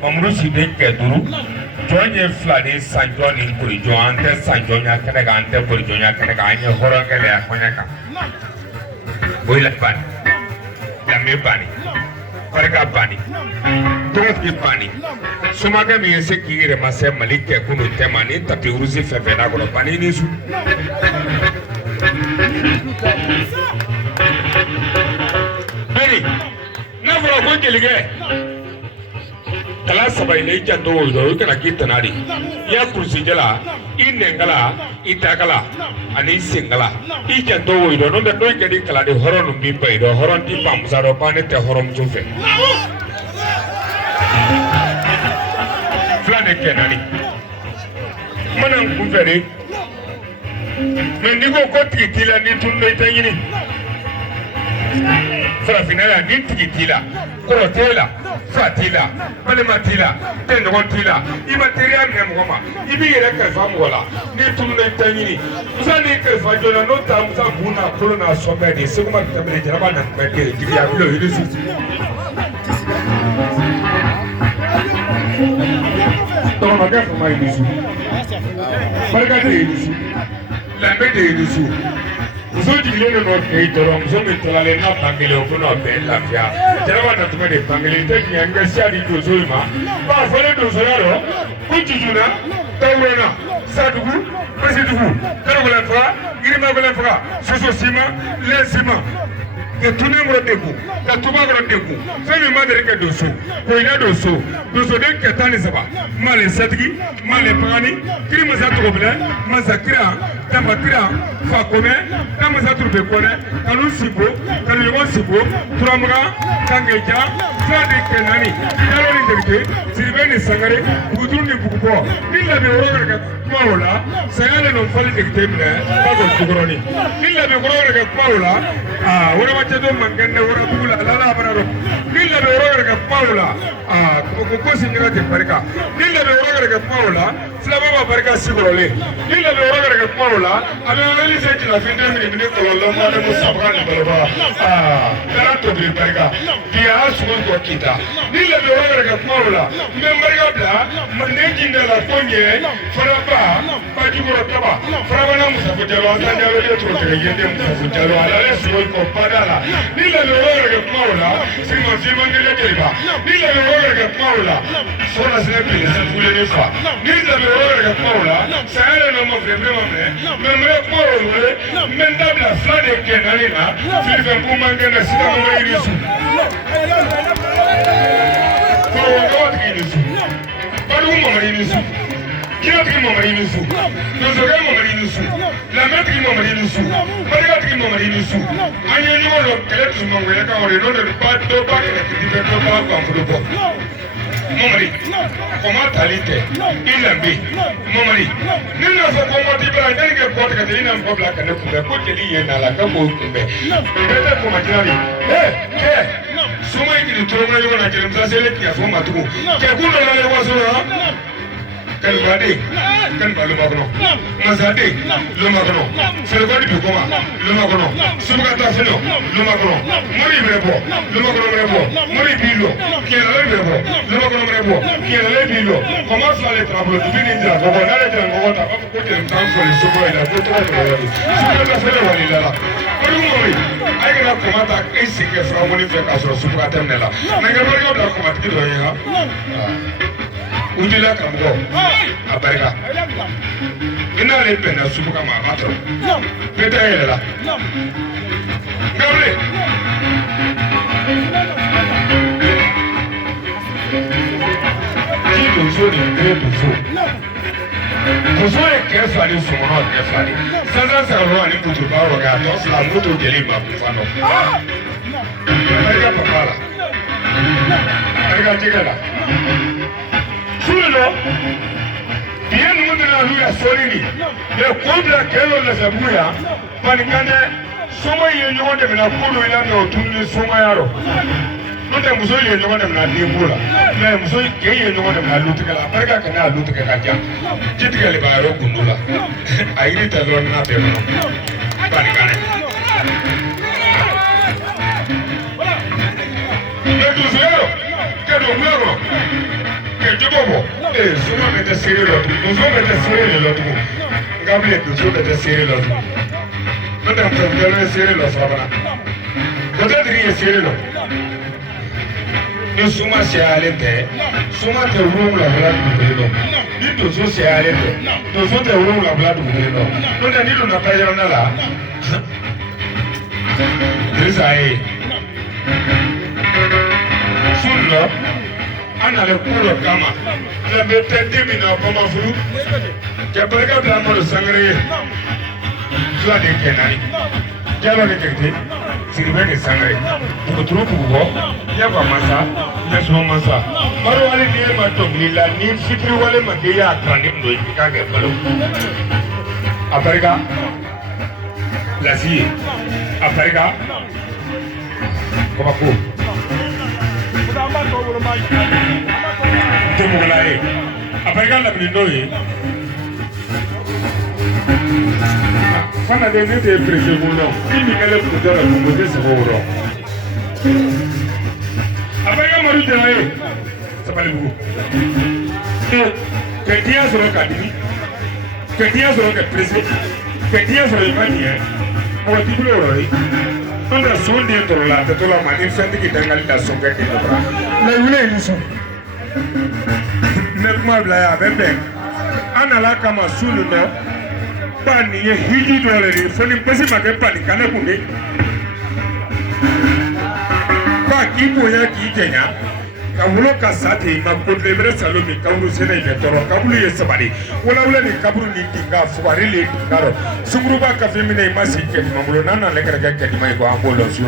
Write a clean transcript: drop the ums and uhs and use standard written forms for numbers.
Mamrusi de Keduru, Johnny Fladi, San John in Purijoan, San Jonia Canagante, Purijonia Canaganya, Horangale, Honaka. Will Bunny, Yami Bunny, Paraga Bunny, don't be Bunny. Sumagami is a key, Masem Malika, Kunu Temani, Tapiruzi, Fevenago, Paninis. Benny, never a good delegate. Kalasa by nature doors, you can get an addy. Yakusijala, in Nengala, Itakala, and in Singala. Each and though you don't know that we can declare the horror of people, the horror tipams are upon it, the horror of Juve. Flanny Kennedy Manam Kuveri. When you go to Tila, need to make any Frafinella, need to get Tila, Corotella, Fratilla, Palematilla, Tendotilla, Immaterial Namoma, Ibireka Famola, need to make any Zanika Fajona, no Tamsa Buna, Corona, so many, so much temperature, and Diablo. Don't forget my issue. Lambe issue. So the little not cater, so we tell a not family of not Ben Lafia. Java to make a family taking and get study to Zulma. But for the Solaro, Kuchuna, Tawana, Sadu, Presidu, Karavala, Girima, Susima, Lesima. The Tunam Debu, the Tumago Debu, Femi Madrika Dosu, Koina Dosu, Dosu de Katanisaba, Male Satki, Male Pani, Krimasatobla, Masakira, Tamatira, Fakome, Tamasatu Pecone, Kalusipo, Kalusipo, Tramra, Kangeja, Flade Kenani, Carolin Derke, Sylvani Sangare, Uduni Buko, Nilla de Roga Paula, Sayana non Fali de Table, Pago Sugroni, Nilla de Roga Paula, what about Mangana or Bula, Lala Bravo, Nilla de Roga Paula, Cocosingra de Perica, Nilla de Roga Paula, Flava Perica Siguroli, Nilla de Roga Paula, and I really said to the Finland in Nicola, Sabran, Tarato de Perica, Pias will Kita, Nilla de Roga Paula, Memorabla, Managing de la Fogne, Faraba, Pajurotaba, Fravana Musafujalo, and I will to the Jalo, Alas will Padala. Nilla de Roga Paula, Simon de la Deva, Nilla de Roga Paula, Sona Snapping, Fulifa, Nilla de Roga Paula, Sarah of the Memore, Memore Paul, Mendabla, Flade Canarina, Philip Puman and Stamarisu. For what is But woman is Kiratimo Marinusu, Nozoremo Marinusu, Lametrimo Marinusu, Mariatrimo Marinusu, and you know what Keletimo Weka or another part of the back of the book. Momari, Comatalite, Ilambi, Momari, Nina for Comatiba, and then get Potacatina and Poblac and the Putili and Alacabo, better for Matari. Eh, so many to throw my own at Jerusalem for Matu. Kabuno was Kalvade, Kalbalumagno, Mazade, Lumagno, Selvadi Pukoma, Lumagno, Sumata Fino, Lumagno, Mori Rebo, Lumagno Rebo, Mori Pilo, Kiela Rebo, Lumagno Rebo, Kiela Pilo, Comas Valley Trouble, Vinita, Gobanara, Gota, put them down for the Suboida, put over Sumata Fela. I got Comata, a sicker from one of the Castle Supratemella. I got a Comata. Would you like to go? A burger. In a little pen of Supercama. Better. Gabriel. Keep on shooting great before. Kuzuri carefully, so not carefully. Sazas are running to the power gatos, la moto deliver Bufano. I got Papala. I got together. Sulo, bien mudra luya solini. Le kubla kelo la sabuya. Panikande, soma yenye de na kulu ila na otunni soma yaro. Nute musoli yenye de na dibula. Me musoli yenye de na lutikala. Parika kana lutikala kya. Jitikale ba yaro kundula. Airi tadron na beno. Panikane. Le tuzero, kedo mero. Souvent, mais de serrer l'autre. Nous sommes de serrer l'autre. Gabriel, nous sommes de serrer l'autre. Nous devons serrer l'autre. Peut-être qu'il est serré l'autre. Nous sommes serrés l'autre. Souvent, tu roules la blague du vélo. Nous sommes serrés l'autre. Nous sommes roules la blague du vélo. Nous n'avons pas eu là. Désaïe. Sunna. Ana le kuro kama la betete mina kama furu ke barka da mo sangre sula de kenani jalo ne kete sirbe ne sangre ko tro ko ya ba masa ya so masa maro wale ne ma to lila ni fitri wale ma ke ya krande ndo ka ke balo aparika la si aparika ko Tumugulae. Apaiga la minoye. Fana de ne te presemuno. Kimi kale kutara kumbuke seboro. Apaiga maru tenaye. Sabali buku. Ketia soro kadini. Ketia soro ke prese. Ketia soro imani. Awa tibulo roi. Anda sondi torola tetola mani fendi kitangali da songa kitobra. Na yule iliso. Nekuma blaya bebe. Ana la kama sulu no. Pani ye hiji dole ni feli pesi make pani kane kunde. Ba kibo ya kitenya. Kabulo kasate makodle bre salomi kabulu sene ile toro kabulu ye sabari. Wala ni kabulu ni tinga fuari le tingaro. Sungruba ka femine masi ke mamulo nana lekere ke ke mai ko ambolo su.